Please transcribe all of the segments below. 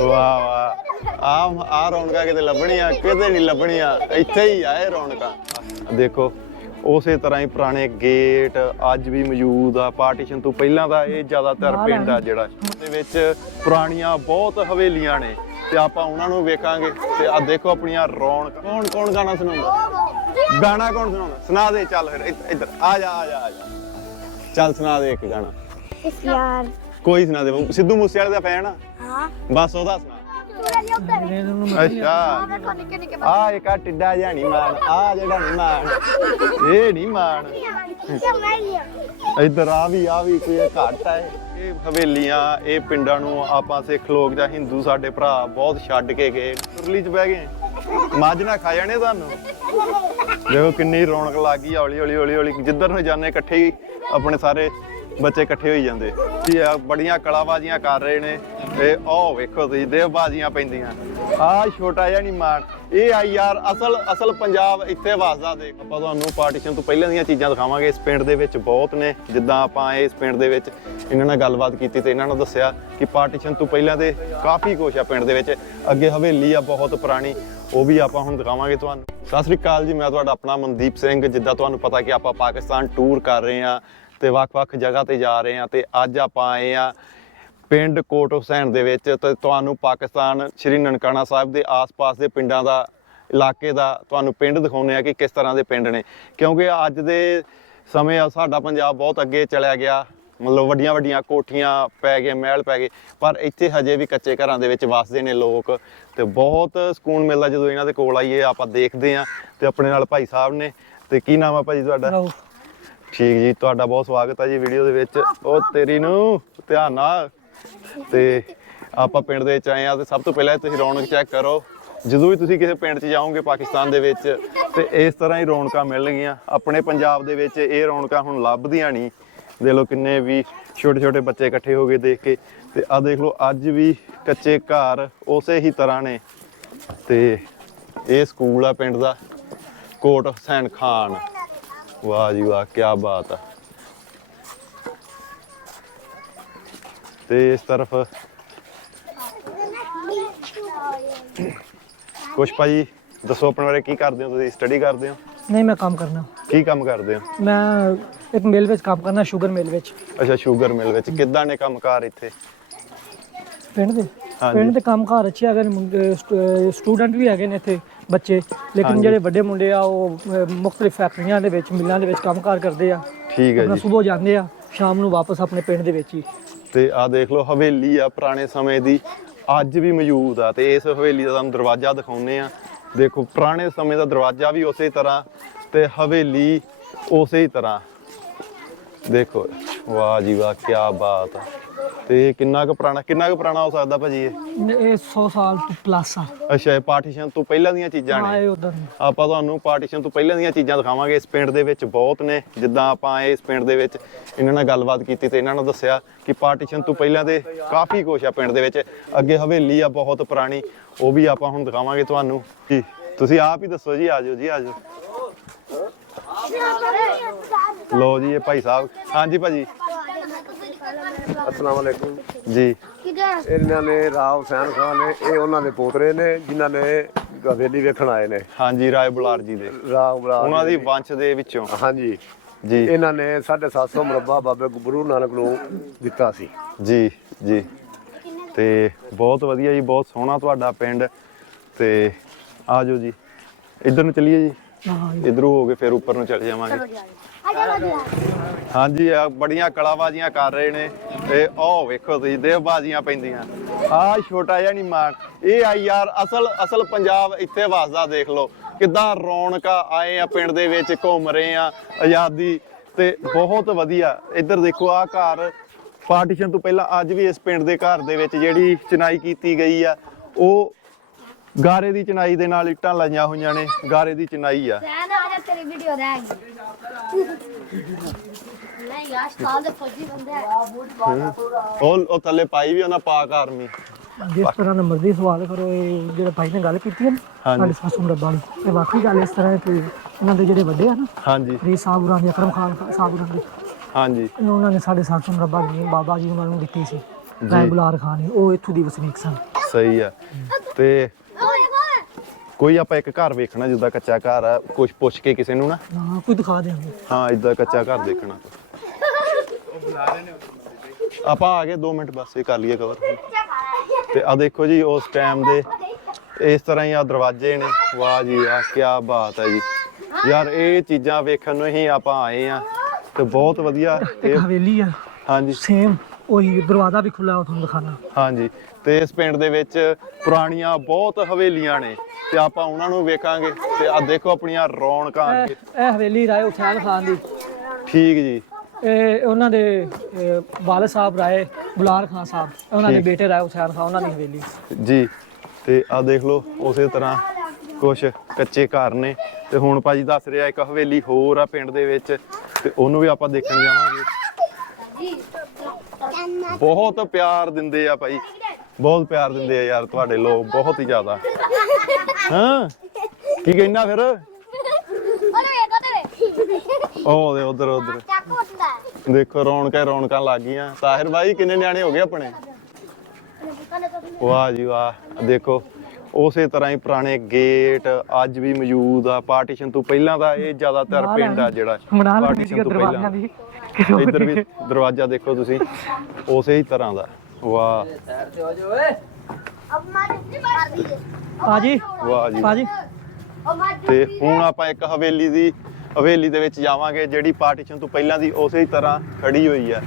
ਵਾਹ ਵਾਹ। ਆ ਆ ਰੌਣਕਾਂ ਕਿਤੇ ਲੱਭਣੀਆਂ ਕਿਤੇ ਨਹੀਂ ਲੱਭਣੀਆਂ। ਇੱਥੇ ਹੀ ਆ ਇਹ ਰੌਣਕਾਂ। ਦੇਖੋ ਉਸੇ ਤਰ੍ਹਾਂ ਹੀ ਪੁਰਾਣੇ ਗੇਟ ਅੱਜ ਵੀ ਮੌਜੂਦ ਆ। ਪਾਰਟੀਸ਼ਨ ਤੋਂ ਪਹਿਲਾਂ ਦਾ ਇਹ ਜ਼ਿਆਦਾਤਰ ਪਿੰਡ ਆ ਜਿਹੜਾ। ਦੇ ਵਿੱਚ ਪੁਰਾਣੀਆਂ ਬਹੁਤ ਹਵੇਲੀਆਂ ਨੇ। ਤੇ ਆਪਾਂ ਉਹਨਾਂ ਨੂੰ ਵੇਖਾਂਗੇ। ਤੇ ਆ ਦੇਖੋ ਆਪਣੀਆਂ ਰੌਣਕ। ਕੌਣ ਕੌਣ ਗਾਣਾ ਸੁਣਾਉਂਦਾ? ਗਾਣਾ ਕੌਣ ਸੁਣਾਉਂਦਾ? ਸੁਣਾ ਦੇ ਚੱਲ ਫਿਰ ਇੱਧ- ਇੱਧਰ। ਆ ਜਾ ਆ ਜਾ ਆ ਜਾ। ਚੱਲ ਸੁਣਾ ਦੇ ਇੱਕ ਗਾਣਾ। ਯਾਰ। ਕੋਈ ਸੁਣਾ ਦੇ। ਸਿੱਧੂ ਮੂਸੇਵਾਲੇ ਦਾ ਫੈਨ ਆ। ਹਾਂ ਬਸ ਉਹਦਾ ਸੁਣਾ। ਪੂਰਾ ਲਿਆ ਉੱਧਰ ਅੱਛਾ। ਵੇਖੋ ਨਿੱਕੇ ਨਿੱਕੇ ਆ ਇੱਕ ਆ ਟਿੱਡਾ ਜਿਹਾ ਨਹੀਂ ਮਾਣ ਆ ਜਿਹੜਾ ਨਹੀਂ ਮਾਣ, ਇਹ ਨਹੀਂ ਮਾਣ। ਬੱਚੇ ਮੈਂ ਲਿਆ ਇੱਧਰ ਆ ਵੀ ਆ ਵੀ ਕੋਈ ਘਾਟ ਹੈ ਇਹ। ਹਵੇਲੀਆਂ, ਇਹ ਪਿੰਡਾਂ ਨੂੰ ਆਪਾਂ ਸਿੱਖ ਲੋਕ ਜਾਂ ਹਿੰਦੂ ਸਾਡੇ ਭਰਾ ਬਹੁਤ ਛੱਡ ਕੇ ਗਏ। ਸੁਰਲੀ ਚ ਬਹਿ ਗਏ। ਮੱਝ ਨਾ ਖਾ ਜਾਣੇ ਤੁਹਾਨੂੰ ਦੇਖੋ ਕਿੰਨੀ ਰੌਣਕ ਲੱਗ ਗਈ ਹੌਲੀ ਹੌਲੀ ਹੌਲੀ ਹੌਲੀ ਜਿੱਧਰ ਨੂੰ ਜਾਂਦੇ ਇਕੱਠੇ ਹੀ ਆਪਣੇ ਸਾਰੇ ਬੱਚੇ ਇਕੱਠੇ ਹੋਈ ਜਾਂਦੇ। ਜੀ ਆ ਬੜੀਆਂ ਕਲਾਬਾਜ਼ੀਆਂ ਕਰ ਰਹੇ ਨੇ, ਤੇ ਉਹ ਵੇਖੋ ਤੁਸੀਂ, ਦੇਵਬਾਜ਼ੀਆਂ ਪੈਂਦੀਆਂ। ਆ ਛੋਟਾ ਜਿਹਾ ਨਹੀਂ ਮਾਰ ਇਹ ਆ ਯਾਰ, ਅਸਲ ਅਸਲ ਪੰਜਾਬ ਇੱਥੇ ਵਸਦਾ ਦੇਖ। ਆਪਾਂ ਤੁਹਾਨੂੰ ਪਾਰਟੀਸ਼ਨ ਤੋਂ ਪਹਿਲਾਂ ਦੀਆਂ ਚੀਜ਼ਾਂ ਦਿਖਾਵਾਂਗੇ। ਇਸ ਪਿੰਡ ਦੇ ਵਿੱਚ ਬਹੁਤ ਨੇ, ਜਿੱਦਾਂ ਆਪਾਂ ਇਸ ਪਿੰਡ ਦੇ ਵਿੱਚ ਇਹਨਾਂ ਨਾਲ ਗੱਲਬਾਤ ਕੀਤੀ ਤੇ ਇਹਨਾਂ ਨੂੰ ਦੱਸਿਆ ਕਿ ਪਾਰਟੀਸ਼ਨ ਤੋਂ ਪਹਿਲਾਂ ਦੇ ਕਾਫੀ ਕੁਛ ਆ ਪਿੰਡ ਦੇ ਵਿੱਚ। ਅੱਗੇ ਹਵੇਲੀ ਆ ਬਹੁਤ ਪੁਰਾਣੀ, ਉਹ ਵੀ ਆਪਾਂ ਹੁਣ ਦਿਖਾਵਾਂਗੇ ਤੁਹਾਨੂੰ। ਸਤਿ ਸ੍ਰੀ ਅਕਾਲ ਜੀ, ਮੈਂ ਤੁਹਾਡਾ ਆਪਣਾ ਮਨਦੀਪ ਸਿੰਘ। ਜਿੱਦਾਂ ਤੁਹਾਨੂੰ ਪਤਾ ਕਿ ਆਪਾਂ ਪਾਕਿਸਤਾਨ ਟੂਰ ਕਰ ਰਹੇ ਹਾਂ। ਤੇ ਵੱਖ-ਵੱਖ ਜਗ੍ਹਾ ਤੇ ਜਾ ਰਹੇ ਹਾਂ ਤੇ ਅੱਜ ਆਪਾਂ ਆਏ ਆ ਪਿੰਡ ਕੋਟ ਹੁਸੈਨ ਦੇ ਵਿੱਚ ਤੇ ਤੁਹਾਨੂੰ ਪਾਕਿਸਤਾਨ ਸ਼੍ਰੀ ਨਨਕਾਣਾ ਸਾਹਿਬ ਦੇ ਆਸ-ਪਾਸ ਦੇ ਪਿੰਡਾਂ ਦਾ, ਇਲਾਕੇ ਦਾ ਤੁਹਾਨੂੰ ਪਿੰਡ ਦਿਖਾਉਂਦੇ ਆ ਕਿ ਕਿਸ ਤਰ੍ਹਾਂ ਦੇ ਪਿੰਡ ਨੇ। ਕਿਉਂਕਿ ਅੱਜ ਦੇ ਸਮੇਂ ਸਾਡਾ ਪੰਜਾਬ ਬਹੁਤ ਅੱਗੇ ਚਲਿਆ ਗਿਆ, ਮਤਲਬ ਵੱਡੀਆਂ ਵੱਡੀਆਂ ਕੋਠੀਆਂ ਪੈ ਗਏ, ਮਹਿਲ ਪੈ ਗਏ, ਪਰ ਇੱਥੇ ਹਜੇ ਵੀ ਕੱਚੇ ਘਰਾਂ ਦੇ ਵਿੱਚ ਵਸਦੇ ਨੇ ਲੋਕ ਤੇ ਬਹੁਤ ਸਕੂਨ ਮਿਲਦਾ ਜਦੋਂ ਇਹਨਾਂ ਦੇ ਕੋਲ ਆਈਏ, ਆਪਾਂ ਦੇਖਦੇ ਆ ਤੇ ਆਪਣੇ ਨਾਲ ਭਾਈ ਸਾਹਿਬ ਨੇ ਤੇ ਕੀ ਨਾਮ ਆ ਭਾਜੀ ਤੁਹਾਡਾ? ਠੀਕ ਜੀ, ਤੁਹਾਡਾ ਬਹੁਤ ਸਵਾਗਤ ਹੈ ਜੀ ਵੀਡੀਓ ਦੇ ਵਿੱਚ। ਉਹ ਤੇਰੀ ਨੂੰ ਧਿਆਨ ਨਾਲ। ਤੇ ਆਪਾਂ ਪਿੰਡ ਦੇ ਵਿੱਚ ਆਏ ਆ ਤੇ ਸਭ ਤੋਂ ਪਹਿਲਾਂ ਤੁਸੀਂ ਰੌਣਕ ਚੈੱਕ ਕਰੋ। ਜਦੋਂ ਵੀ ਤੁਸੀਂ ਕਿਸੇ ਪਿੰਡ 'ਚ ਜਾਓਗੇ ਪਾਕਿਸਤਾਨ ਦੇ ਵਿੱਚ, ਤੇ ਇਸ ਤਰ੍ਹਾਂ ਹੀ ਰੌਣਕਾਂ ਮਿਲਣਗੀਆਂ। ਆਪਣੇ ਪੰਜਾਬ ਦੇ ਵਿੱਚ ਇਹ ਰੌਣਕਾਂ ਹੁਣ ਲੱਭਦੀਆਂ ਨਹੀਂ। ਦੇਖ ਲਓ ਕਿੰਨੇ ਵੀ ਛੋਟੇ ਛੋਟੇ ਬੱਚੇ ਇਕੱਠੇ ਹੋ ਗਏ ਦੇਖ ਕੇ। ਤੇ ਆ ਦੇਖ ਲਓ, ਅੱਜ ਵੀ ਕੱਚੇ ਘਰ ਉਸੇ ਹੀ ਤਰ੍ਹਾਂ ਨੇ। ਤੇ ਇਹ ਸਕੂਲ ਆ ਪਿੰਡ ਦਾ, ਕੋਟ ਹੁਸੈਨ ਖਾਨ। ਵਾਹ ਜੀ ਵਾਹ ਕੀ ਬਾਤ ਆ। ਤੇ ਇਸ ਤਰਫ ਕੁਛ ਭਾਜੀ ਦੱਸੋ ਆਪਣੇ ਬਾਰੇ ਕੀ ਕਰਦੇ ਹੋ ਤੁਸੀਂ? ਸਟੱਡੀ ਕਰਦੇ ਹੋ? ਨਹੀਂ ਮੈਂ ਕੰਮ ਕਰਨਾ। ਕੀ ਕੰਮ ਕਰਦੇ ਹੋ? ਮੈਂ ਇੱਕ ਮਿਲ ਵਿੱਚ ਕੰਮ ਕਰਨਾ ਸ਼ੂਗਰ ਮਿਲ ਵਿੱਚ। ਅੱਛਾ ਸ਼ੂਗਰ ਮਿਲ ਵਿੱਚ। ਕਿੱਦਾਂ ਨੇ ਕੰਮਕਾਰ ਇੱਥੇ? ਪਿੰਡ ਦੇ। ਪਿੰਡ ਦੇ ਕੰਮਕਾਰ ਅੱਛੇ ਹੈਗੇ ਨੇ ਸਟੂਡੈਂਟ ਵੀ ਹੈਗੇ ਨੇ ਇੱਥੇ ਬੱਚੇ। ਲੇਕਿਨ। ਜਿਹੜੇ ਵੱਡੇ ਮੁੰਡੇ ਆ ਉਹ ਮੁਖਤਲਿਫ ਫੈਕਟਰੀਆਂ ਦੇ ਵਿੱਚ ਮਿੱਲਾਂ ਦੇ ਵਿੱਚ ਕੰਮਕਾਰ ਕਰਦੇ ਆ। ਠੀਕ ਹੈ ਜੀ। ਸਵੇਰ ਜਾਂਦੇ ਆ ਸ਼ਾਮ ਨੂੰ ਵਾਪਸ ਆਪਣੇ ਪਿੰਡ ਦੇ ਵਿੱਚ ਹੀ। ਤੇ ਆ ਦੇਖ ਲਓ ਹਵੇਲੀ ਆ ਪੁਰਾਣੇ ਸਮੇਂ ਦੀ। ਅੱਜ ਵੀ ਮੌਜੂਦ ਆ ਤੇ ਇਸ ਹਵੇਲੀ ਦਾ ਤੁਹਾਨੂੰ ਦਰਵਾਜ਼ਾ ਦਿਖਾਉਨੇ ਆ। ਦੇਖੋ ਪੁਰਾਣੇ ਸਮੇਂ ਦਾ ਦਰਵਾਜ਼ਾ ਵੀ ਉਸੇ ਤਰ੍ਹਾਂ ਤੇ ਹਵੇਲੀ ਉਸੇ ਹੀ ਤਰ੍ਹਾਂ। ਦੇਖੋ ਵਾਹ ਜੀ ਵਾਹ ਕੀ ਬਾਤ ਆ। ਤੇ ਕਿੰਨਾ ਕੁ ਪੁਰਾਣਾ ਕਿੰਨਾ ਕੁ ਪੁਰਾਣਾ ਹੋ ਸਕਦਾ ਭਾਜੀ ਇਹ? ਇਹ? 100 ਸਾਲ ਤੋਂ ਪਲੱਸ ਆ। ਅੱਛਾ ਇਹ ਪਾਰਟੀਸ਼ਨ ਤੋਂ ਪਹਿਲਾਂ ਦੀਆਂ ਚੀਜ਼ਾਂ ਨੇ? ਇਹ ਉਧਰ ਆਪਾਂ ਤੁਹਾਨੂੰ ਪਾਰਟੀਸ਼ਨ ਤੋਂ ਪਹਿਲਾਂ ਦੀਆਂ ਚੀਜ਼ਾਂ ਦਿਖਾਵਾਂਗੇ। ਇਸ ਪਿੰਡ ਦੇ ਵਿੱਚ ਬਹੁਤ ਨੇ। ਜਿੱਦਾਂ ਆਪਾਂ ਆਏ ਇਸ ਪਿੰਡ ਦੇ ਵਿੱਚ ਇਹਨਾਂ ਨਾਲ ਗੱਲਬਾਤ ਕੀਤੀ ਤੇ ਇਹਨਾਂ ਨੂੰ ਦੱਸਿਆ ਕਿ ਪਾਰਟੀਸ਼ਨ ਤੋਂ ਪਹਿਲਾਂ ਦੇ ਕਾਫੀ ਕੁਛ ਆ ਪਿੰਡ ਦੇ ਵਿੱਚ। ਅੱਗੇ ਹਵੇਲੀ ਆ ਬਹੁਤ ਪੁਰਾਣੀ। ਉਹ ਵੀ ਆਪਾਂ ਹੁਣ ਦਿਖਾਵਾਂਗੇ ਤੁਹਾਨੂੰ। ਜੀ ਤੁਸੀਂ ਆਪ ਹੀ ਦੱਸੋ ਜੀ ਆਜੋ ਜੀ ਆਜੋ ਲੋ ਜੀ ਇਹ ਭਾਈ ਸਾਹਿਬ। ਹਾਂਜੀ ਭਾਜੀ। ਅਸਲਾਮ ਵਾਲੇਕੁਮ ਜੀ। ਇਹਨਾਂ ਨੇ ਰਾਵ ਹੁਸੈਨ ਖਾਨ ਨੇ ਇਹ ਉਹਨਾਂ ਦੇ ਪੋਤਰੇ ਨੇ ਜਿਨ੍ਹਾਂ ਨੇ ਹਵੇਲੀ ਵੇਖਣ ਆਏ ਨੇ। ਹਾਂਜੀ ਰਾਏ ਬੁਲਾਰ ਜੀ ਦੇ। ਰਾਵ ਬਰਾੜ ਉਹਨਾਂ ਦੀ ਵੰਸ਼ ਦੇ ਵਿੱਚੋਂ। ਹਾਂਜੀ। ਜੀ। ਇਹਨਾਂ ਨੇ 750 ਮੁਰੱਬਾ ਬਾਬੇ ਗੁਰੂ ਨਾਨਕ ਨੂੰ ਦਿੱਤਾ ਸੀ। ਜੀ ਜੀ। ਤੇ ਬਹੁਤ ਵਧੀਆ ਜੀ ਬਹੁਤ ਸੋਹਣਾ ਤੁਹਾਡਾ ਪਿੰਡ। ਤੇ ਆ ਜਾਓ ਜੀ। ਇੱਧਰ ਨੂੰ ਚੱਲੀਏ ਜੀ? ਹਾਂ ਇਧਰੋਂ ਹੋ ਕੇ ਫਿਰ ਉੱਪਰ ਨੂੰ ਚਲੇ ਜਾਵਾਂਗੇ। ਹਾਂਜੀ ਆ ਬੜੀਆਂ ਕਲਾਬਾਜ਼ੀਆਂ ਕਰ ਰਹੇ ਨੇ ਤੇ ਉਹ ਵੇਖੋ ਤੁਸੀਂ, ਦੇਵਬਾਜ਼ੀਆਂ ਪੈਂਦੀਆਂ। ਆ ਛੋਟਾ ਜਿਹਾ ਨਹੀਂ ਮਾਰ ਇਹ ਆ ਯਾਰ, ਅਸਲ ਅਸਲ ਪੰਜਾਬ ਇੱਥੇ ਵਸਦਾ, ਦੇਖ ਲਓ। ਕਿੱਦਾਂ ਰੌਣਕਾਂ ਆਏ ਆ ਪਿੰਡ ਦੇ ਵਿੱਚ, ਘੁੰਮ ਰਹੇ ਆ, ਆਜ਼ਾਦੀ ਤੇ ਬਹੁਤ ਵਧੀਆ। ਇੱਧਰ ਦੇਖੋ ਆ ਘਰ ਪਾਰਟੀਸ਼ਨ ਤੋਂ ਪਹਿਲਾਂ ਅੱਜ ਵੀ ਇਸ ਪਿੰਡ ਦੇ ਘਰ ਦੇ ਵਿੱਚ ਜਿਹੜੀ ਚਿਨਾਈ ਕੀਤੀ ਗਈ ਆ, ਉਹ ਗਾਰੇ ਦੀ ਚਿਨਾਈ ਦੇ ਨਾਲ ਇੱਟਾਂ ਲਾਈਆਂ ਹੋਈਆਂ ਨੇ ਗਾਰੇ ਦੀ ਚਿਨਾਈ ਆ। ਰਹਿਣ ਆ ਜਾ ਤੇਰੀ ਵੀਡੀਓ ਰਹਿ ਗਈ। ਨਹੀਂ ਯਾਰ ਸਟਾਲ ਦੇ ਫੌਜੀ ਬੰਦੇ ਆ। ਉਹ ਉਹ ਥੱਲੇ ਪਾਈ ਵੀ ਉਹਨਾਂ ਪਾਕ ਆਰਮੀ। ਜਿਸ ਤਰ੍ਹਾਂ ਦਾ ਮਰਜ਼ੀ ਸਵਾਲ ਕਰੋ ਇਹ ਜਿਹੜੇ ਭਾਈ ਨੇ ਗੱਲ ਕੀਤੀ ਹੈ ਨਾ। ਸਾਡੇ ਸਾਸੂ ਮੁਰੱਬਾ ਵਾਲੀ। ਇਹ ਵਾਕਈ ਗੱਲ ਇਸ ਤਰ੍ਹਾਂ ਹੈ ਕਿ ਇਹਨਾਂ ਦੇ ਜਿਹੜੇ ਵੱਡੇ ਆ ਨਾ ਹਾਂਜੀ। ਦੇ ਅਕਰਮ ਖਾਨ ਦੇ। ਹਾਂਜੀ। ਉਹਨਾਂ ਨੇ ਸਾਡੇ ਸਾਸੂ ਜੀ ਬਾਬਾ ਜੀ ਉਹਨਾਂ ਨੂੰ ਦਿੱਤੀ ਸੀ ਰਾਏ ਬੁਲਾਰ ਖਾਨ ਨੇ। ਉਹ ਇੱਥੋਂ ਦੀ ਵਸਨੀਕ ਸਨ। ਸਹੀ ਆ। ਤੇ ਕੋਈ ਆਪਾਂ ਇੱਕ ਘਰ ਵੇਖਣਾ ਜਿੱਦਾਂ ਕੱਚਾ ਘਰ ਆ ਕੁਝ ਪੁੱਛ ਕੇ ਕਿਸੇ ਨੂੰ ਨਾ? ਨਾ ਕੋਈ ਦਿਖਾ ਦੇਣਗੇ ਹਾਂ ਇਦਾਂ ਕੱਚਾ ਘਰ ਦੇਖਣਾ। ਆਪਾਂ ਆ ਗਏ 2 ਮਿੰਟ ਬਸ ਇਹ ਕਰ ਲਈਏ ਕਵਰ ਤੇ ਆ ਦੇਖੋ ਜੀ ਉਸ ਟਾਈਮ ਦੇ ਇਸ ਤਰ੍ਹਾਂ ਹੀ ਆ ਦਰਵਾਜ਼ੇ ਨੇ। ਵਾਹ ਜੀ ਵਾਹ ਕੀ ਬਾਤ ਹੈ ਜੀ। ਯਾਰ ਇਹ ਚੀਜ਼ਾਂ ਵੇਖਣ ਨੂੰ ਹੀ ਆਪਾਂ ਆਏ ਆ ਤੇ ਬਹੁਤ ਵਧੀਆ ਇਹ ਹਵੇਲੀ ਆ। ਹਾਂਜੀ। ਸੇਮ ਉਹੀ ਦਰਵਾਜ਼ਾ ਵੀ ਖੁੱਲਾ ਉਹ ਤੁਹਾਨੂੰ ਦਿਖਾਣਾ। ਹਾਂਜੀ। ਤੇ ਇਸ ਪਿੰਡ ਦੇ ਵਿੱਚ ਪੁਰਾਣੀਆਂ ਬਹੁਤ ਹਵੇਲੀਆਂ ਨੇ। ਤੇ ਆਪਾਂ ਉਹਨਾਂ ਨੂੰ ਵੇਖਾਂਗੇ ਤੇ ਆ ਦੇਖੋ ਆਪਣੀਆਂ ਰੌਣਕਾਂ। ਇਹ ਇਹ ਹਵੇਲੀ ਰਾਏ ਹੁਸੈਨ ਖਾਨ ਦੀ। ਠੀਕ ਜੀ। ਇਹ ਉਹਨਾਂ ਦੇ ਇਹ, ਵਾਲਦ ਸਾਹਿਬ ਰਾਏ ਬੁਲਾਰ ਖਾਨ ਸਾਹਿਬ ਉਹਨਾਂ ਦੇ। ਬੇਟੇ ਰਾਏ ਹੁਸੈਨ ਖਾਨ ਉਹਨਾਂ ਦੀ ਹਵੇਲੀ। ਜੀ ਤੇ ਆ ਦੇਖ ਲਓ ਉਸੇ ਤਰ੍ਹਾਂ ਕੁਝ ਕੱਚੇ ਘਰ ਨੇ। ਤੇ ਹੁਣ ਭਾਜੀ ਦੱਸ ਰਿਹਾ ਇੱਕ ਹਵੇਲੀ ਹੋਰ ਆ ਪਿੰਡ ਦੇ ਵਿੱਚ ਤੇ ਉਹਨੂੰ ਵੀ ਆਪਾਂ ਦੇਖਣ ਜਾਵਾਂਗੇ। ਬਹੁਤ ਪਿਆਰ ਦਿੰਦੇ ਆ ਭਾਈ। ਬਹੁਤ ਪਿਆਰ ਦਿੰਦੇ ਆ ਯਾਰ ਤੁਹਾਡੇ ਲੋਕ ਬਹੁਤ ਹੀ ਜ਼ਿਆਦਾ। ਹਾਂ। ਕੀ ਕਹਿਣਾ ਫਿਰ? ਉਹ ਦੇ ਉਧਰ ਉਧਰ। ਦੇਖੋ ਰੌਣਕਾਂ ਰੌਣਕਾਂ ਲੱਗ ਗਈਆਂ। ਤਾਹਿਰ ਭਾਈ ਕਿੰਨੇ ਨਿਆਣੇ ਹੋ ਗਏ ਆਪਣੇ? ਵਾਹ ਜੀ ਵਾਹ। ਦੇਖੋ ਉਸੇ ਤਰ੍ਹਾਂ ਹੀ ਪੁਰਾਣੇ ਗੇਟ ਅੱਜ ਵੀ ਮੌਜੂਦ ਆ। ਪਾਰਟੀਸ਼ਨ ਤੋਂ ਪਹਿਲਾਂ ਦਾ ਇਹ ਜ਼ਿਆਦਾਤਰ ਪਿੰਡ ਆ ਜਿਹੜਾ। ਸੀ ਤੋਂ ਦਰਵਾਜ਼ਿਆਂ ਦੀ। ਇੱਧਰ ਵੀ ਦਰਵਾਜ਼ਾ ਦੇਖੋ ਤੁਸੀਂ। ਉਸੇ ਹੀ ਤਰ੍ਹਾਂ ਦਾ। ਵਾਹ। ਪਾਜੀ ਵਾਹ ਜੀ। ਪਾਜੀ ਤੇ ਹੁਣ ਆਪਾਂ ਇੱਕ ਹਵੇਲੀ ਦੀ ਹਵੇਲੀ ਦੇ ਵਿੱਚ ਜਾਵਾਂਗੇ ਜਿਹੜੀ ਪਾਰਟੀਸ਼ਨ ਤੋਂ ਪਹਿਲਾਂ ਦੀ ਉਸੇ ਹੀ ਤਰ੍ਹਾਂ ਖੜੀ ਹੋਈ ਆ।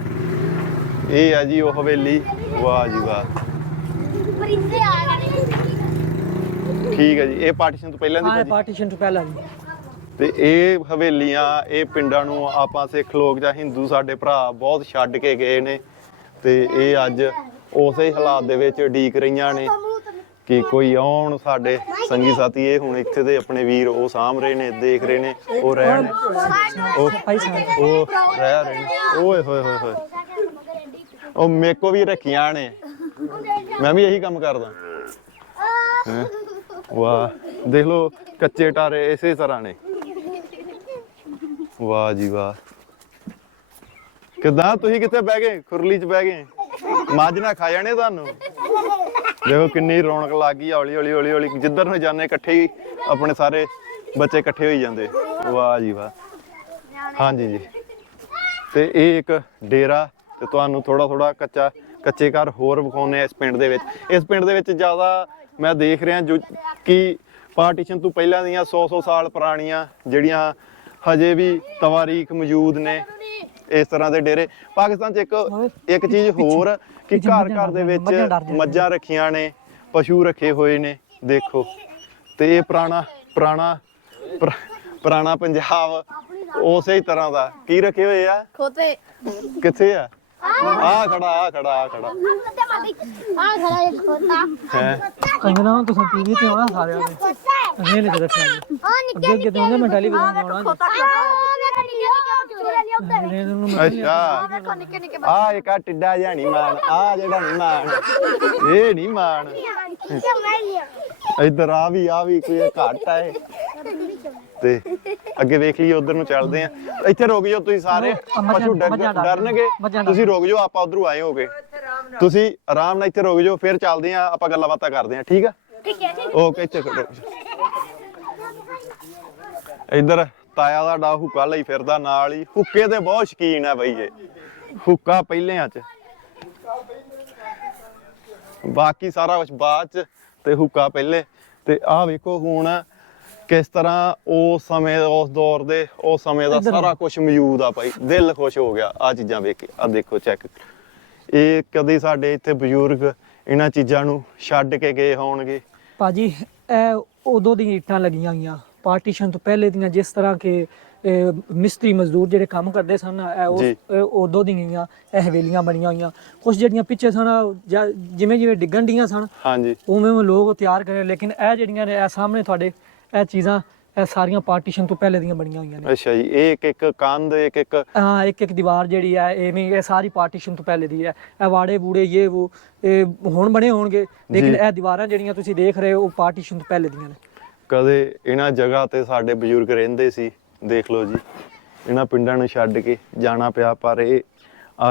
ਇਹ ਆ ਜੀ ਉਹ ਹਵੇਲੀ। ਵਾਹ ਜੀ ਵਾਹ। ਠੀਕ ਹੈ ਜੀ। ਇਹ ਪਾਰਟੀਸ਼ਨ ਤੋਂ ਪਹਿਲਾਂ ਦੀ ਹਾਂ ਭਾਜੀ? ਪਾਰਟੀਸ਼ਨ ਤੋਂ ਪਹਿਲਾਂ ਦੀ। ਤੇ ਇਹ ਹਵੇਲੀਆਂ ਇਹ ਪਿੰਡਾਂ ਨੂੰ ਆਪਾਂ ਸਿੱਖ ਲੋਕ ਜਾਂ ਹਿੰਦੂ ਸਾਡੇ ਭਰਾ ਬਹੁਤ ਛੱਡ ਕੇ ਗਏ ਨੇ। ਤੇ ਇਹ ਅੱਜ ਉਸੇ ਹੀ ਹਾਲਾਤ ਦੇ ਵਿੱਚ ਢੀਕ ਰਹੀਆਂ ਨੇ। ਕਿ ਕੋਈ ਆਉਣ ਸਾਡੇ ਸੰਗੀ ਸਾਥੀ, ਇਹ ਹੁਣ ਇੱਥੇ ਦੇ ਆਪਣੇ ਵੀਰ ਉਹ ਸਾਂਭ ਰਹੇ ਨੇ, ਦੇਖ ਰਹੇ ਨੇ, ਉਹ ਰਹਿਣ। ਉਹ ਉਹ ਰਹਿ ਰਹੇ ਨੇ। ਓਏ ਹੋਏ ਹੋਏ ਹੋਏ। ਉਹ ਮੇਕੋ ਵੀ ਰੱਖੀਆਂ ਨੇ। ਮੈਂ ਵੀ ਇਹੀ ਕੰਮ ਕਰਦਾ। ਵਾਹ। ਦੇਖ ਲਓ, ਕੱਚੇ ਟਾਰੇ ਇਸੇ ਤਰ੍ਹਾਂ ਨੇ। ਵਾਹ ਜੀ ਵਾਹ। ਕਿਦਾਂ? ਤੁਸੀਂ ਕਿੱਥੇ ਬਹਿ ਗਏ? ਖੁਰਲੀ 'ਚ ਬਹਿ ਗਏ? ਮੱਝ ਨਾ ਖਾ ਜਾਣੇ ਤੁਹਾਨੂੰ। ਦੇਖੋ ਕਿੰਨੀ ਰੌਣਕ ਲੱਗ ਗਈ ਹੌਲੀ ਹੌਲੀ ਹੌਲੀ ਹੌਲੀ। ਜਿੱਧਰ ਨੂੰ ਜਾਂਦੇ, ਇਕੱਠੇ ਹੀ ਆਪਣੇ ਸਾਰੇ ਬੱਚੇ ਇਕੱਠੇ ਹੋਈ ਜਾਂਦੇ। ਵਾਹ ਜੀ ਵਾਹ। ਹਾਂਜੀ ਜੀ। ਤੇ ਇਹ ਇੱਕ ਡੇਰਾ ਤੇ ਤੁਹਾਨੂੰ ਥੋੜਾ ਥੋੜਾ ਕੱਚਾ, ਕੱਚੇ ਘਰ ਹੋਰ ਵਿਖਾਉਨੇ ਆ ਇਸ ਪਿੰਡ ਦੇ ਵਿੱਚ। ਇਸ ਪਿੰਡ ਦੇ ਵਿੱਚ ਜ਼ਿਆਦਾ ਮੈਂ ਦੇਖ ਰਿਹਾ ਜੋ ਕਿ ਪਾਰਟੀਸ਼ਨ ਤੋਂ ਪਹਿਲਾਂ ਦੀਆਂ 100 100 ਸਾਲ ਪੁਰਾਣੀਆਂ ਜਿਹੜੀਆਂ ਹਜੇ ਵੀ ਤਵਾਰੀਖ ਮੌਜੂਦ ਨੇ ਇਸ ਤਰ੍ਹਾਂ ਦੇ ਡੇਰੇ। ਪਾਕਿਸਤਾਨ 'ਚ ਇੱਕ ਇੱਕ ਚੀਜ਼ ਹੋਰ ਕਿ ਘਰ ਘਰ ਦੇ ਵਿੱਚ ਮੱਝਾਂ ਰੱਖੀਆਂ ਨੇ ਪਸ਼ੂ ਰੱਖੇ ਹੋਏ ਨੇ ਦੇਖੋ। ਤੇ ਇਹ ਪੁਰਾਣਾ ਪੁਰਾਣਾ ਪੁਰਾ- ਪੁਰਾਣਾ ਪੰਜਾਬ ਉਸੇ ਹੀ ਤਰ੍ਹਾਂ ਦਾ। ਕੀ ਰੱਖੇ ਹੋਏ ਆ? ਖੋਤੇ। ਕਿੱਥੇ ਆ? ਆ ਖੜਾ ਆ ਖੜਾ ਆ ਖੜਾ। ਆ ਖੜਾ ਇੱਕ ਖੋਤਾ ਹੈ ਕਹਿੰਦਾ ਤੁਸੀਂ ਟੀਵੀ ਤੇ ਆਉਣਾ ਸਾਰਿਆਂ ਨੇ। ਅਸੀਂ ਨੇ ਰੱਖਿਆ ਅੱਗੇ ਤੇ ਉਹਨੇ ਮੈਂ ਟੈਲੀਵਿਜ਼ਨ ਤੇ ਆਉਣਾ ਜੀ ਖੋਤਾ। ਨਿੱਕੇ ਨਿੱਕੇ ਚੂਰੇ ਲਿਆ ਉੱਤੇ ਇਹਨੇ ਇਹਨੂੰ ਮੈਂ ਅੱਛਾ। ਦੇਖੋ ਨਿੱਕੇ ਨਿੱਕੇ ਆ ਇੱਕ ਆ ਟਿੱਡਾ ਜਿਹਾ ਨਹੀਂ ਮਾਨ ਆ ਜਿਹੜਾ ਨਹੀਂ ਮਾਨ ਇਹ ਨਹੀਂ ਮਾਨ ਬੱਚੇ ਮੈਂ ਲਿਆ ਇੱਧਰ ਆ ਵੀ ਆ ਵੀ ਕੋਈ ਘਾਟ ਹੈ ਤੇ ਅੱਗੇ ਵੇਖ ਲਈਏ ਉਧਰ ਨੂੰ ਚੱਲਦੇ ਆ ਇੱਥੇ ਰੁਕ ਜਾਓ ਤੁਸੀਂ ਸਾਰੇ। ਪਸ਼ੂ ਡਰ- ਮੱਝਾਂ ਡਰ- ਡਰਨਗੇ ਮੱਝਾਂ ਡਰ- ਤੁਸੀਂ ਰੁਕ ਜਾਓ ਆਪਾਂ ਉਧਰੋਂ ਆਏ ਹੋਗੇ ਤੁਸੀਂ ਆਰਾਮ ਨਾਲ ਇੱਥੇ ਰੁਕ ਜਾਓ ਫਿਰ ਚੱਲਦੇ ਆ। ਆਪਾਂ ਗੱਲਾਂ ਬਾਤਾਂ ਕਰਦੇ ਆ ਠੀਕ ਆ? ਠੀਕ ਹੈ ਓਕੇ ਇੱਥੇ ਰੁਕ ਜਾਓ। ਇੱਧਰ ਤਾਇਆ ਦਾ ਡਾ ਹੁੱਕਾ ਲਈ ਫਿਰਦਾ ਨਾਲ ਹੀ। ਹੁੱਕੇ ਦੇ ਬਹੁਤ ਸ਼ਕੀਨ ਆ ਬਈ ਇਹ। ਹੁੱਕਾ ਪਹਿਲਿਆਂ ਚ। ਬਾਕੀ ਸਾਰਾ ਕੁਝ ਬਾਅਦ ਚ ਤੇ ਹੁੱਕਾ ਪਹਿਲੇ। ਤੇ ਆਹ ਵੇਖੋ ਹੁਣ ਕਿਸ ਤਰ੍ਹਾਂ ਉਸ ਸਮੇਂ ਉਸ ਦੌਰ ਦੇ ਉਸ ਸਮੇਂ ਦਾ ਸਾਰਾ ਕੁਝ ਮੌਜੂਦ ਆ ਭਾਈ ਦਿਲ ਖੁਸ਼ ਹੋ ਗਿਆ ਆ ਚੀਜ਼ਾਂ ਵੇਖ ਕੇ। ਆ ਦੇਖੋ ਚੈੱਕ ਇਹ ਕਦੇ ਸਾਡੇ ਇੱਥੇ ਬਜ਼ੁਰਗ ਇਹਨਾਂ ਚੀਜ਼ਾਂ ਨੂੰ ਛੱਡ ਕੇ ਗਏ ਹੋਣਗੇ। ਭਾਜੀ ਇਹ ਉਦੋਂ ਦੀਆਂ ਇੱਟਾਂ ਲੱਗੀਆਂ ਹੋਈਆਂ। ਪਾਰਟੀਸ਼ਨ ਤੋਂ ਪਹਿਲੇ ਦੀਆਂ ਜਿਸ ਤਰ੍ਹਾਂ ਕਿ ਇਹ ਮਿਸਤਰੀ ਮਜ਼ਦੂਰ ਜਿਹੜੇ ਕੰਮ ਕਰਦੇ ਸਨ ਇਹ ਉਸ ਜੀ। ਇਹ ਉਦੋਂ ਦੀਆਂ ਇਹ ਹਵੇਲੀਆਂ ਬਣੀਆਂ ਹੋਈਆਂ। ਕੁਝ ਜਿਹੜੀਆਂ ਪਿੱਛੇ ਸਨ ਜਾਂ ਜਿਵੇਂ ਜਿਵੇਂ ਡਿੱਗਣ ਡੀਆਂ ਸਨ ਹਾਂਜੀ। ਉਵੇਂ ਉਵੇਂ ਲੋਕ ਤਿਆਰ ਕਰੇ ਲੇਕਿਨ ਇਹ ਜਿਹੜੀਆਂ ਨੇ ਇਹ ਸਾਹਮਣੇ ਤੁਹਾਡੇ ਇਹ ਚੀਜ਼ਾਂ ਇਹ ਸਾਰੀਆਂ ਪਾਰਟੀਸ਼ਨ ਤੋਂ ਪਹਿਲੇ ਦੀਆਂ ਬਣੀਆਂ ਹੋਈਆਂ ਨੇ। ਅੱਛਾ ਜੀ ਇਹ ਇੱਕ ਇੱਕ ਕੰਧ ਇੱਕ ਇੱਕ ਹਾਂ ਇੱਕ ਇੱਕ ਦੀਵਾਰ ਜਿਹੜੀ ਹੈ ਐਵੇਂ ਇਹ ਸਾਰੀ ਪਾਰਟੀਸ਼ਨ ਤੋਂ ਪਹਿਲੇ ਦੀ ਹੈ ਇਹ ਵਾੜੇ ਬੂੜੇ ਇਹ ਉਹ ਇਹ ਹੁਣ ਬਣੇ ਹੋਣਗੇ ਲੇਕਿਨ ਜੀ। ਇਹ ਦੀਵਾਰਾਂ ਜਿਹੜੀਆਂ ਤੁਸੀਂ ਦੇਖ ਰਹੇ ਹੋ ਉਹ ਪਾਰਟੀਸ਼ਨ ਤੋਂ ਪਹਿਲੇ ਦੀਆਂ ਨੇ। ਕਦੇ ਇਹਨਾਂ ਜਗ੍ਹਾ ਤੇ ਸਾਡੇ ਬਜ਼ੁਰਗ ਰਹਿੰਦੇ ਸੀ ਦੇਖ ਲਓ ਜੀ। ਇਹਨਾਂ ਪਿੰਡਾਂ ਨੂੰ ਛੱਡ ਕੇ ਜਾਣਾ ਪਿਆ ਪਰ ਇਹ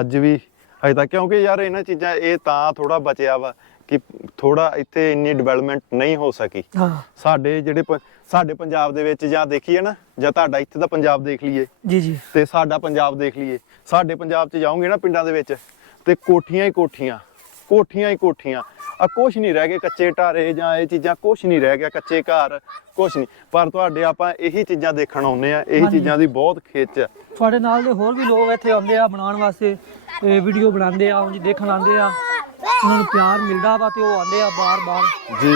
ਅੱਜ ਵੀ ਹਜੇ ਤੱਕ ਕਿਉਂਕਿ ਯਾਰ ਇਹਨਾਂ ਚੀਜ਼ਾਂ ਇਹ ਤਾਂ ਥੋੜਾ ਬਚਿਆ ਵਾ ਕਿ ਥੋੜਾ ਇੱਥੇ ਇੰਨੀ ਡਿਵੈਲਪਮੈਂਟ ਨਹੀਂ ਹੋ ਸਕੀ। ਸਾਡੇ ਜਿਹੜੇ ਸਾਡੇ ਪੰਜਾਬ ਦੇ ਵਿੱਚ ਜਾਂ ਦੇਖੀਏ ਨਾ ਜਾਂ ਤੁਹਾਡਾ ਇੱਥੇ ਦਾ ਪੰਜਾਬ ਦੇਖ ਲਈਏ। ਜੀ ਜੀ। ਤੇ ਸਾਡਾ ਪੰਜਾਬ ਦੇਖ ਲਈਏ। ਸਾਡੇ ਪੰਜਾਬ 'ਚ ਜਾਓਗੇ ਨਾ ਪਿੰਡਾਂ ਦੇ ਵਿੱਚ ਤੇ ਕੋਠੀਆਂ ਹੀ ਕੋਠੀਆਂ ਕੋਠੀਆਂ ਹੀ ਕੋਠੀਆਂ। ਆ ਕੁਛ ਨਹੀਂ ਰਹਿ ਗਏ ਕੱਚੇ ਢਾਰੇ ਜਾਂ ਇਹ ਚੀਜ਼ਾਂ ਕੁਛ ਨਹੀਂ ਰਹਿ ਗਿਆ ਕੱਚੇ ਘਰ ਕੁਛ ਨਹੀਂ। ਪਰ ਤੁਹਾਡੇ ਆਪਾਂ ਇਹੀ ਚੀਜ਼ਾਂ ਦੇਖਣ ਆਉਂਦੇ ਆ ਇਹੀ ਹਾਂਜੀ। ਚੀਜ਼ਾਂ ਦੀ ਬਹੁਤ ਖਿੱਚ ਆ। ਤੁਹਾਡੇ ਨਾਲ ਦੇ ਹੋਰ ਵੀ ਲੋਕ ਇੱਥੇ ਆਉਂਦੇ ਆ ਬਣਾਉਣ ਵਾਸਤੇ ਵੀਡੀਓ ਬਣਾਉਂਦੇ ਆ ਉਂਝ ਦੇਖਣ ਆਉਂਦੇ ਆ। ਉਹਨਾਂ ਨੂੰ ਪਿਆਰ ਮਿਲਦਾ ਵਾ ਤੇ ਉਹ ਆਉਂਦੇ ਆ ਬਾਰ-ਬਾਰ। ਜੀ।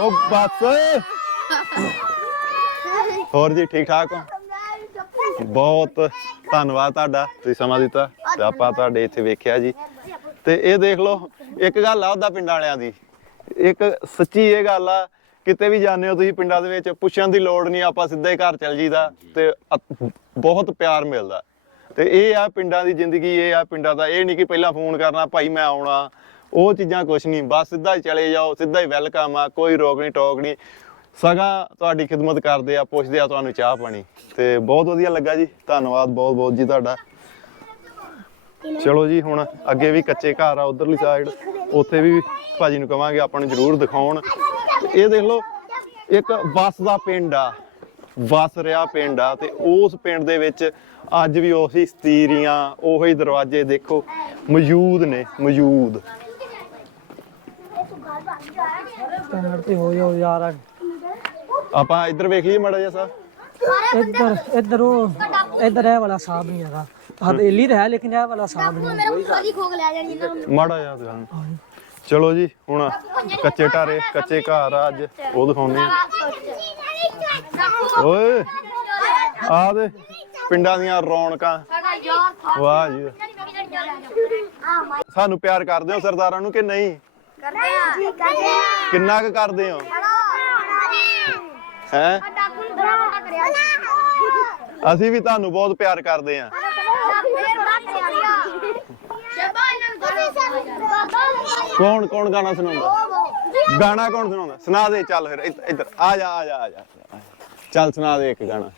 ਉਹ ਬਸ। ਹੋਰ ਜੀ ਠੀਕ ਠਾਕ ਹੋ? ਬਹੁਤ ਧੰਨਵਾਦ ਤੁਹਾਡਾ ਤੁਸੀਂ ਸਮਾਂ ਦਿੱਤਾ ਤੇ ਆਪਾਂ ਤੁਹਾਡੇ ਇੱਥੇ ਵੇਖਿਆ ਜੀ। ਤੇ ਇਹ ਦੇਖ ਲਓ, ਇੱਕ ਗੱਲ ਆ ਉਹਦਾ ਪਿੰਡਾਂ ਵਾਲਿਆਂ ਦੀ। ਇੱਕ ਸੱਚੀ ਇਹ ਗੱਲ ਆ, ਕਿਤੇ ਵੀ ਜਾਂਦੇ ਹੋ ਤੁਸੀਂ ਪਿੰਡਾਂ ਦੇ ਵਿੱਚ, ਪੁੱਛਣ ਦੀ ਲੋੜ ਨਹੀਂ, ਆਪਾਂ ਸਿੱਧਾ ਹੀ ਘਰ ਚੱਲ ਜੀਦਾ ਤੇ ਅ- ਬਹੁਤ ਪਿਆਰ ਮਿਲਦਾ। ਤੇ ਇਹ ਆ ਪਿੰਡਾਂ ਦੀ ਜ਼ਿੰਦਗੀ, ਇਹ ਆ ਪਿੰਡਾਂ ਦਾ, ਇਹ ਨਹੀਂ ਕਿ ਪਹਿਲਾਂ ਫੋਨ ਕਰਨਾ, ਭਾਈ ਮੈਂ ਆਉਣਾ। ਉਹ ਚੀਜ਼ਾਂ ਕੁਛ ਨਹੀਂ, ਬਸ ਸਿੱਧਾ ਹੀ ਚਲੇ ਜਾਓ, ਸਿੱਧਾ ਹੀ ਵੈਲਕਮ ਆ, ਕੋਈ ਰੋਕ ਨਹੀਂ, ਟੋਕ ਨਹੀਂ। ਸਗਾ ਤੁਹਾਡੀ ਖਿਦਮਤ ਕਰਦੇ ਆ, ਪੁੱਛਦੇ ਆ ਤੁਹਾਨੂੰ ਚਾਹ ਪਾਣੀ। ਤੇ ਬਹੁਤ ਵਧੀਆ ਲੱਗਾ ਜੀ, ਧੰਨਵਾਦ ਬਹੁਤ ਬਹੁਤ ਜੀ ਤੁਹਾਡਾ। ਚਲੋ ਜੀ ਹੁਣ ਅੱਗੇ ਵੀ ਕੱਚੇ ਘਰ ਆ ਉਧਰਲੀ ਸਾਈਡ ਉੱਥੇ ਵੀ ਭਾਜੀ ਨੂੰ ਕਵਾਂਗੇ ਆਪਾਂ ਨੂੰ ਜ਼ਰੂਰ ਦਿਖਾਉਣ। ਇਹ ਦੇਖ ਲਓ ਇੱਕ ਵਸ ਦਾ ਪਿੰਡ ਆ। ਵਸ ਰਿਹਾ ਪਿੰਡ ਆ ਤੇ ਉਸ ਪਿੰਡ ਦੇ ਵਿੱਚ ਅੱਜ ਵੀ ਉਹੀ ਸਤੀਰੀਆਂ ਉਹੀ ਦਰਵਾਜ਼ੇ ਦੇਖੋ ਮੌਜੂਦ ਨੇ ਮੌਜੂਦ। ਸਟੈਂਡ ਤੇ ਹੋ ਜਾਓ ਯਾਰ। ਆਪਾਂ ਇੱਧਰ ਵੇਖ ਲਈਏ ਮੜਾ ਜਿਹਾ ਸਾ ਇੱਧਰ ਇੱਧਰ ਉਹ ਇੱਧਰ ਇਹ ਵਾਲਾ ਸਾਹਬ ਨਹੀਂ ਹੈਗਾ। ਆਹ ਬੇਲੀ ਤਾਂ ਹੈ ਲੇਕਿਨ ਇਹ ਵਾਲਾ ਸਾਹਬ ਨਹੀਂ ਮੇਰਾ ਸਾਰੀ ਖੋਗ ਲੈ ਜਾਣੀ ਨਾ ਮਾੜਾ ਜਿਹਾ ਦਿਖਾ ਚਲੋ ਜੀ ਹੁਣ ਕੱਚੇ ਢਾਰੇ ਕੱਚੇ ਘਰ ਆ ਅੱਜ ਉਹ ਦਿਖਾਉਂਦੇ ਆ ਓਏ ਆ ਦੇ ਪਿੰਡਾਂ ਦੀਆਂ ਰੌਣਕਾਂ ਵਾਹ ਜੀ ਸਾਨੂੰ ਪਿਆਰ ਕਰਦੇ ਹੋ ਸਰਦਾਰਾਂ ਨੂੰ ਕਿ ਨਹੀਂ ਕਰਦੇ ਆ ਜੀ ਕਰਦੇ ਆ ਕਿੰਨਾ ਕੁ ਕਰਦੇ ਹੋ ਹੈ ਸਾਡਾ ਕੁੰਨ ਬੜਾ ਵੱਡਾ ਕਰਿਆ ਅਸੀਂ ਵੀ ਤੁਹਾਨੂੰ ਬਹੁਤ ਪਿਆਰ ਕਰਦੇ ਆ। ਕੌਣ ਕੌਣ ਗਾਣਾ ਸੁਣਾਉਂਦਾ? ਗਾਣਾ ਕੌਣ ਸੁਣਾਉਂਦਾ? ਸੁਣਾ ਦੇ ਚੱਲ ਫਿਰ ਇੱਧ- ਇੱਧਰ ਆ ਜਾ ਆ ਜਾ ਆ ਜਾ। ਚੱਲ ਸੁਣਾ ਦੇ ਇੱਕ ਗਾਣਾ।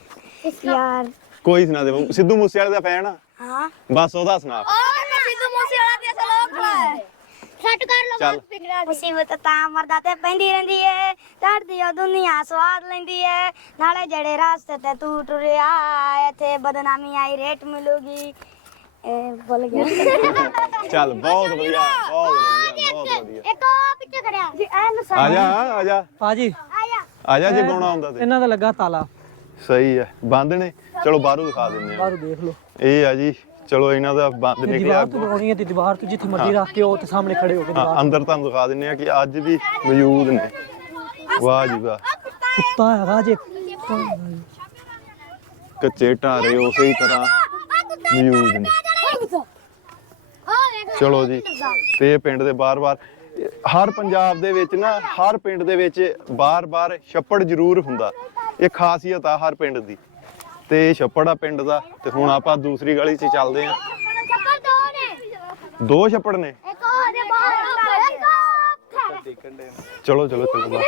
ਯਾਰ। ਕੋਈ ਸੁਣਾ ਦੇ ਸਿੱਧੂ ਮੂਸੇਵਾਲੇ ਦਾ ਫੈਨ ਆ। ਹਾਂ। ਬਸ ਉਹਦਾ ਸੁਣਾ। ਓਏ ਮੈਂ ਸਿੱਧੂ ਮੂਸੇ ਵਾਲਾ ਤੇ ਅਸਲ ਖੜਾ ਹੈ। ਛੱਟ ਕਰ ਲੋ ਚੱਲ। ਮੁਸੀਬਤ ਤਾਂ ਮਰਦਾ ਤੇ ਪੈਂਦੀ ਰਹਿੰਦੀ ਏ। ਧੜਦੀ ਉਹ ਦੁਨੀਆ ਸਵਾਦ ਲੈਂਦੀ ਏ। ਨਾਲੇ ਜਿਹੜੇ ਰਾਸਤੇ ਤੇ ਤੂੰ ਟੁਰਿਆ ਇੱਥੇ ਬਦਨਾਮੀ ਆਈ ਰੇਟ ਮਿਲੂਗੀ। ਇਹ ਬੋਲ ਗਿਆ। ਚੱਲ ਬਹੁਤ ਵਧੀਆ ਬਹੁਤ ਵਧੀਆ ਬਹੁਤ ਵਧੀਆ। ਇੱਕ ਉਹ ਪਿੱਛੇ ਖੜਿਆ। ਜੀ ਐਨ ਆ ਜਾ ਆ ਜਾ। ਪਾਜੀ ਆਇਆ। ਆ ਜਾ ਜੇ ਗਾਉਣਾ ਆਉਂਦਾ ਤੇ। ਇਹਨਾਂ ਦਾ ਲੱਗਾ ਤਾਲਾ। ਸਹੀ ਹੈ। ਬੰਦ ਨੇ। ਚਲੋ ਬਾਹਰੋਂ ਦਿਖਾ ਦਿੰਦੇ ਆ ਬਾਹਰ ਦੇਖ ਲਓ। ਇਹ ਆ ਜੀ। ਚਲੋ ਇਹਨਾਂ ਦਾ ਬੰਦ ਤੇ ਨਿਕਲਿਆ। ਦੀਵਾਰ ਤੋਂ ਲਗਾਉਣੀ ਹੈ ਤੇ ਦੀਵਾਰ ਤੋਂ ਜਿੱਥੇ ਮਰਜ਼ੀ ਰੱਖ ਕੇ ਉਹ ਤੇ ਸਾਹਮਣੇ ਖੜੇ ਹੋ ਕੇ ਹਾਂ, ਦੀਵਾਰ ਅੰਦਰ ਤੁਹਾਨੂੰ ਦਿਖਾ ਦਿੰਨੇ ਆ ਕਿ ਅੱਜ ਵੀ ਮੌਜੂਦ ਨੇ। ਵਾਹ ਜੀ ਵਾਹ। ਕੁੱਤਾ ਹੈਗਾ ਜੇ। ਕੱਚੇ ਢਾਰੇ ਉਸੇ ਹੀ ਤਰ੍ਹਾਂ ਮੌਜੂਦ ਨੇ। ਚਲੋ ਜੀ ਤੇ ਇਹ ਪਿੰਡ ਦੇ ਬਾਰ-ਬਾਰ ਹਰ ਪੰਜਾਬ ਦੇ ਵਿੱਚ ਨਾ ਹਰ ਪਿੰਡ ਦੇ ਵਿੱਚ ਬਾਰ-ਬਾਰ ਛੱਪੜ ਜ਼ਰੂਰ ਹੁੰਦਾ। ਇਹ ਖਾਸੀਅਤ ਆ ਹਰ ਪਿੰਡ ਦੀ। ਤੇ ਛੱਪੜ ਆ ਪਿੰਡ ਦਾ ਤੇ ਹੁਣ ਆਪਾਂ ਦੂਸਰੀ ਗਲੀ 'ਚ ਚੱਲਦੇ ਆਂ ਦੋ ਨੇ ਦੋ ਛੱਪੜ ਨੇ? ਇੱਕ ਉਹਦੇ ਬਾਹਰ ਇੱਕ ਚਲੋ ਚਲੋ ਚਲੋ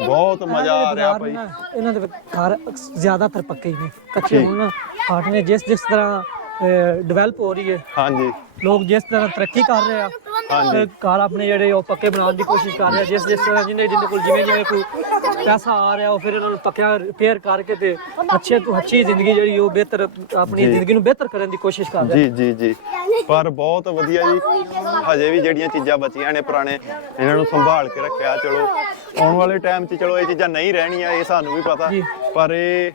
ਬਹੁਤ ਮਜ਼ਾ ਆ ਰਿਹਾ ਭਾਈ। ਇਹਨਾਂ ਦੇ ਘਰ ਜ਼ਿਆਦਾਤਰ ਪੱਕੇ ਹੀ ਨੇ। ਕੱਚੇ। ਹੁਣ ਹਾਟ ਨੇ ਜਿਸ ਜਿਸ ਤਰ੍ਹਾਂ ਡਿਵੈਲਪ ਹੋ ਰਹੀ ਹੈ ਹਾਂਜੀ। ਲੋਕ ਜਿਸ ਤਰ੍ਹਾਂ ਤਰੱਕੀ ਕਰ ਰਹੇ ਆ ਹਾਂਜੀ ਘਰ ਆਪਣੇ ਜਿਹੜੇ ਉਹ ਪੱਕੇ ਬਣਾਉਣ ਦੀ ਕੋਸ਼ਿਸ਼ ਕਰ ਰਹੇ ਜਿਸ ਜਿਸ ਤਰ੍ਹਾਂ ਜਿਹਨੇ ਜਿਹਦੇ ਕੋਲ ਜਿਵੇਂ ਜਿਵੇਂ ਕੋਈ ਪੈਸਾ ਆ ਰਿਹਾ ਉਹ ਫਿਰ ਇਹਨਾਂ ਨੂੰ ਪੱਕਿਆ ਰਿਪੇਅਰ ਕਰਕੇ ਤੇ ਅੱਛੇ ਤੋਂ ਅੱਛੀ ਜ਼ਿੰਦਗੀ ਜਿਹੜੀ ਉਹ ਬਿਹਤਰ ਆਪਣੀ ਜੀ। ਜ਼ਿੰਦਗੀ ਨੂੰ ਬਿਹਤਰ ਕਰਨ ਦੀ ਕੋਸ਼ਿਸ਼ ਕਰ ਰਹੇ ਜੀ ਜੀ ਜੀ ਪਰ ਬਹੁਤ ਵਧੀਆ ਜੀ ਹਜੇ ਵੀ ਜਿਹੜੀਆਂ ਚੀਜ਼ਾਂ ਬਚੀਆਂ ਨੇ ਪੁਰਾਣੇ ਇਹਨਾਂ ਨੂੰ ਸੰਭਾਲ ਕੇ ਰੱਖਿਆ ਚਲੋ ਆਉਣ ਵਾਲੇ ਟਾਈਮ 'ਚ ਚਲੋ ਇਹ ਚੀਜ਼ਾਂ ਨਹੀਂ ਰਹਿਣੀਆਂ ਇਹ ਸਾਨੂੰ ਵੀ ਪਤਾ ਜੀ। ਪਰ ਇਹ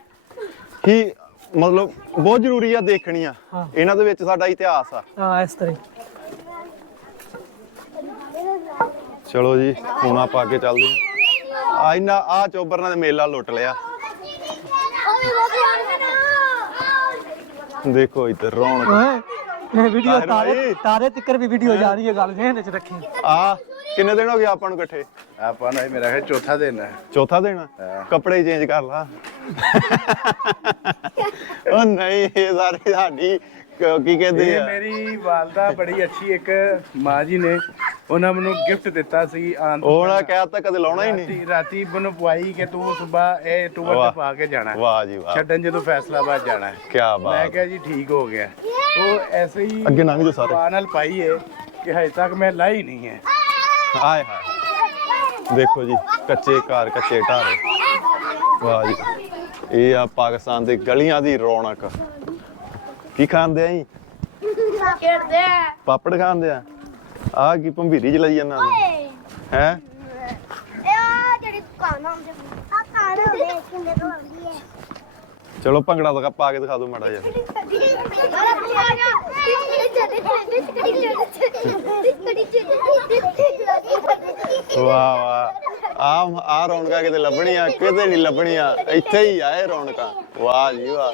ਹੀ ਮਤਲਬ ਬਹੁਤ ਜ਼ਰੂਰੀ ਆ ਦੇਖਣੀਆਂ ਹਾਂ। ਇਹਨਾਂ ਦੇ ਵਿੱਚ ਸਾਡਾ ਇਤਿਹਾਸ ਆ ਹਾਂ ਇਸ ਤਰ੍ਹਾਂ ਹੀ। ਚਲੋ ਜੀ ਹੁਣ ਆਪਾਂ ਅੱਗੇ ਚੱਲਦੇ ਹਾਂ। ਆ ਇਹਨਾਂ ਆ ਚੋਬਰਾਂ ਦੇ ਮੇਲਾ ਲੁੱਟ ਲਿਆ। ਦੇਖੋ ਇੱਧਰ ਰੌਣਕ। ਇਹ ਵੀਡੀਓ ਤਾਰੇ। ਤਾਰੇ ਤਿੱਕਰ ਵੀ ਵੀਡੀਓ ਜਾ ਰਹੀ ਹੈ ਗੱਲ ਧਿਆਨ ਚ ਰੱਖੀ। ਆ ਕਿੰਨੇ ਦਿਨ ਹੋ ਗਏ ਆਪਾਂ ਨੂੰ ਇਕੱਠੇ? ਆਪਾਂ ਨਾ ਮੇਰਾ ਹੈ ਚੌਥਾ ਦਿਨ ਹੈ। ਚੌਥਾ ਦਿਨ? ਹਾਂ। ਕੱਪੜੇ ਚੇਂਜ ਕਰ ਲਾ। ਉਹ ਨਹੀਂ ਇਹ ਸਾਰੇ ਸਾਡੀ ਕ- ਕੀ ਕਹਿੰਦੇ ਇਹ ਆ? ਮੇਰੀ ਵਾਲਦਾ ਬੜੀ ਅੱਛੀ ਇੱਕ ਮਾਂ ਜੀ ਨੇ। ਉਹਨਾਂ ਮੈਨੂੰ ਗਿਫਟ ਦਿੱਤਾ ਸੀ ਤੋਂ ਉਹਨਾਂ ਕਹਿਤਾ ਕਦੇ ਲਾਉਣਾ ਹੀ ਨਹੀਂ। ਰਾਤੀ ਰਾਤੀ ਮੈਨੂੰ ਕਿ ਤੂੰ ਸਵੇਰ ਇਹ ਟੂਰ ਵਾਹ। ਤੇ ਪਾ ਕੇ ਜਾਣਾ। ਵਾਹ ਜੀ ਵਾਹ। ਛੱਡਣ ਜਦੋਂ ਫੈਸਲਾਬਾਦ ਜਾਣਾ। ਹੈ। ਕੀ ਮੈਂ ਬਾਤ ਕਿਹਾ ਜੀ ਠੀਕ ਹੋ ਗਿਆ। ਉਹ ਐਸੇ ਹੀ ਅੱਗੇ ਲੰਘ ਜਾਓ ਸਾਰੇ। ਪਾ ਨਾਲ ਪਾਈ ਹੈ ਕਿ ਹਜੇ ਤੱਕ ਮੈਂ ਲਾਈ ਨਹੀਂ ਹੈ ਹਾਏ ਹਾਏ। ਦੇਖੋ ਜੀ ਕੱਚੇ ਘਰ ਕੱਚੇ ਢਾਰੇ ਵਾਹ ਜੀ ਇਹ ਆ ਪਾਕਿਸਤਾਨ ਦੇ ਗਲੀਆਂ ਦੀ ਰੌਣਕ। ਕੀ ਖਾਂਦੇ ਆ ਜੀ? ਖੇਡਦੇ ਪਾਪੜ ਖਾਂਦੇ ਆ। ਆ ਕੀ ਭੰਬੀਰੀ ਚ ਲਈ ਜਾਂਦਾ ਹੈ? ਇਹ ਆ ਜਿਹੜੀ ਦੁਕਾਨ ਆ ਆ ਕਾਰ ਹੁੰਦੇ ਕਿੰਨੇ ਤੋਂ ਆਉਂਦੀ ਹੈ ਚਲੋ ਭੰਗੜਾ ਦਿਖਾ ਪਾ ਕੇ ਦਿਖਾ ਦਿਓ ਮਾੜਾ ਜਿਹਾ। ਵਾਹ ਵਾਹ। ਆ ਆ ਰੌਣਕਾਂ ਕਿਤੇ ਲੱਭਣੀਆਂ ਕਿਤੇ ਨਹੀਂ ਲੱਭਣੀਆਂ। ਇੱਥੇ ਹੀ ਆ ਇਹ ਰੌਣਕਾਂ। ਵਾਹ ਜੀ ਵਾਹ।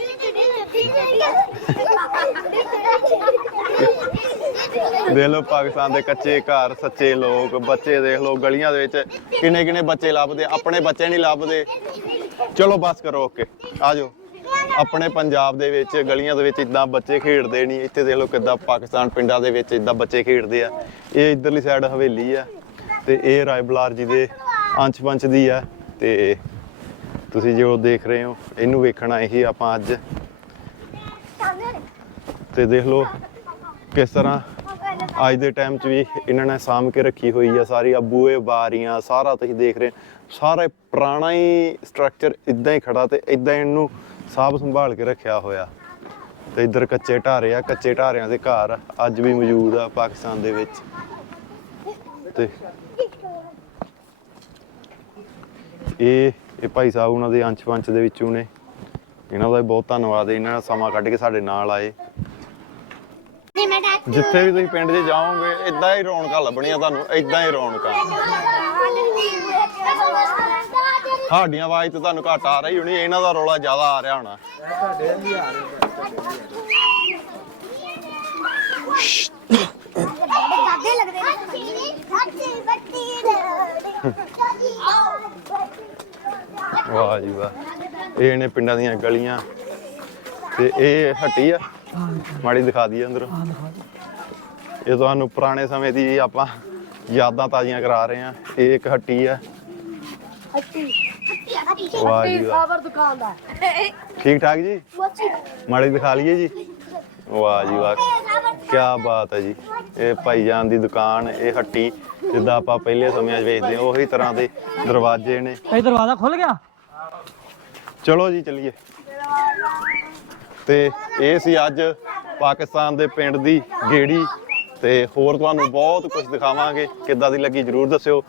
ਦੇਖ ਲਓ, ਪਾਕਿਸਤਾਨ ਦੇ ਕੱਚੇ ਘਰ, ਸੱਚੇ ਲੋਕ, ਬੱਚੇ ਦੇਖ ਲਓ, ਗਲੀਆਂ ਦੇ ਵਿੱਚ ਕਿੰਨੇ ਕਿੰਨੇ ਬੱਚੇ ਲੱਭਦੇ, ਆਪਣੇ ਬੱਚੇ ਨਹੀਂ ਲੱਭਦੇ। ਚਲੋ, ਬਸ ਕਰੋ, ਓਕੇ, ਆ ਜਾਓ। ਆਪਣੇ ਪੰਜਾਬ ਦੇ ਵਿੱਚ, ਗਲੀਆਂ ਦੇ ਵਿੱਚ ਇਦਾਂ ਬੱਚੇ ਖੇਡਦੇ ਨਹੀਂ। ਇੱਥੇ ਦੇਖ ਲਓ ਕਿੱਦਾਂ ਪਾਕਿਸਤਾਨ ਪਿੰਡਾਂ ਦੇ ਵਿੱਚ ਇਦਾਂ ਬੱਚੇ ਖੇਡਦੇ ਆ। ਇਹ ਇਧਰਲੀ ਸਾਈਡ ਹਵੇਲੀ ਆ ਤੇ ਇਹ ਰਾਏ ਬਲਾਰ ਜੀ ਦੇ ਅੰਸ਼ ਪੰਚ ਦੀ ਆ ਤੇ ਤੁਸੀਂ ਜੋ ਦੇਖ ਰਹੇ ਹੋ, ਇਹਨੂੰ ਵੇਖਣਾ ਇਹੀ ਆਪਾਂ ਅੱਜ ਤੇ ਦੇਖ ਲਓ ਕਿਸ ਤਰ੍ਹਾਂ ਅੱਜ ਦੇ ਟਾਈਮ 'ਚ ਵੀ ਇਹਨਾਂ ਨੇ ਸਾਂਭ ਕੇ ਰੱਖੀ ਹੋਈ ਆ ਸਾਰੀ ਆ ਬੂਹੇ ਬਾਰੀਆਂ ਸਾਰਾ ਤੁਸੀਂ ਦੇਖ ਰਹੇ ਸਾਰਾ ਪੁਰਾਣਾ ਹੀ ਸਟਰਕਚਰ ਇਦਾਂ ਹੀ ਖੜਾ ਤੇ ਇਦਾਂ ਇਹਨੂੰ ਸਾਂਭ ਸੰਭਾਲ ਕੇ ਰੱਖਿਆ ਹੋਇਆ। ਤੇ ਇੱਧਰ ਕੱਚੇ ਢਾਰੇ ਆ, ਕੱਚੇ ਢਾਰਿਆਂ ਦੇ ਘਰ ਅੱਜ ਵੀ ਮੌਜੂਦ ਆ ਪਾਕਿਸਤਾਨ ਦੇ ਵਿੱਚ। ਤੇ ਇਹ ਇਹ ਭਾਈ ਸਾਹਿਬ ਉਹਨਾਂ ਦੇ ਅੰਸ਼ ਪੰਚ ਦੇ ਵਿੱਚੋਂ ਨੇ। ਇਹਨਾਂ ਦਾ ਬਹੁਤ ਧੰਨਵਾਦ ਇਹਨਾਂ ਨੇ ਸਮਾਂ ਕੱਢ ਕੇ ਸਾਡੇ ਨਾਲ ਆਏ। ਜਿੱਥੇ ਵੀ ਤੁਸੀਂ ਪਿੰਡ 'ਚ ਜਾਓਗੇ ਇਦਾਂ ਹੀ ਰੌਣਕਾਂ ਲੱਭਣੀਆਂ ਤੁਹਾਨੂੰ ਇਦਾਂ ਹੀ ਰੌਣਕਾਂ ਸਾਡੀਆਂ ਆਵਾਜ਼ ਤੇ ਤੁਹਾਨੂੰ ਘੱਟ ਆ ਰਹੀ ਹੋਣੀ ਇਹਨਾਂ ਦਾ ਰੌਲਾ ਜ਼ਿਆਦਾ ਆ ਰਿਹਾ ਹੋਣਾ। ਦਾਦੇ ਲੱਗਦੇ ਨੇ ਅੱਛੀ ਬੱਤੀ ਵਾਹ ਜੀ ਵਾਹ। ਇਹ ਨੇ ਪਿੰਡਾਂ ਦੀਆਂ ਗਲੀਆਂ ਤੇ ਇਹ ਹੱਟੀ ਆ। ਮਾੜੀ ਦਿਖਾ ਦਈਏ ਅੰਦਰੋਂ। ਇਹ ਤੁਹਾਨੂੰ ਪੁਰਾਣੇ ਸਮੇਂ ਦੀ ਆਪਾਂ ਯਾਦਾਂ ਤਾਜ਼ੀਆਂ ਕਰਾ ਰਹੇ ਆ ਇਹ ਇੱਕ ਹੱਟੀ ਆ ਵਾਹ ਠੀਕ ਠਾਕ ਜੀ? ਮਾੜੀ ਦਿਖਾ ਲਈਏ ਜੀ। ਵਾਹ ਜੀ ਵਾਹ। ਕੀ ਬਾਤ ਹੈ ਜੀ। ਇਹ ਭਾਈਜਾਨ ਦੀ ਦੁਕਾਨ ਇਹ ਹੱਟੀ ਜਿੱਦਾਂ ਆਪਾਂ ਪਹਿਲੇ ਸਮਿਆਂ 'ਚ ਵੇਚਦੇ ਹਾਂ ਉਹੀ ਤਰ੍ਹਾਂ ਦੇ ਦਰਵਾਜ਼ੇ ਨੇ। ਇਹ ਦਰਵਾਜ਼ਾ ਖੁੱਲ ਗਿਆ? ਚਲੋ ਜੀ ਚੱਲੀਏ। ਤੇ ਇਹ ਸੀ ਅੱਜ ਪਾਕਿਸਤਾਨ ਦੇ ਪਿੰਡ ਦੀ ਗੇੜੀ ਤੇ ਹੋਰ ਤੁਹਾਨੂੰ ਬਹੁਤ ਕੁਝ ਦਿਖਾਵਾਂਗੇ। ਕਿੱਦਾਂ ਦੀ ਲੱਗੀ ਜਰੂਰ ਦੱਸਿਓ।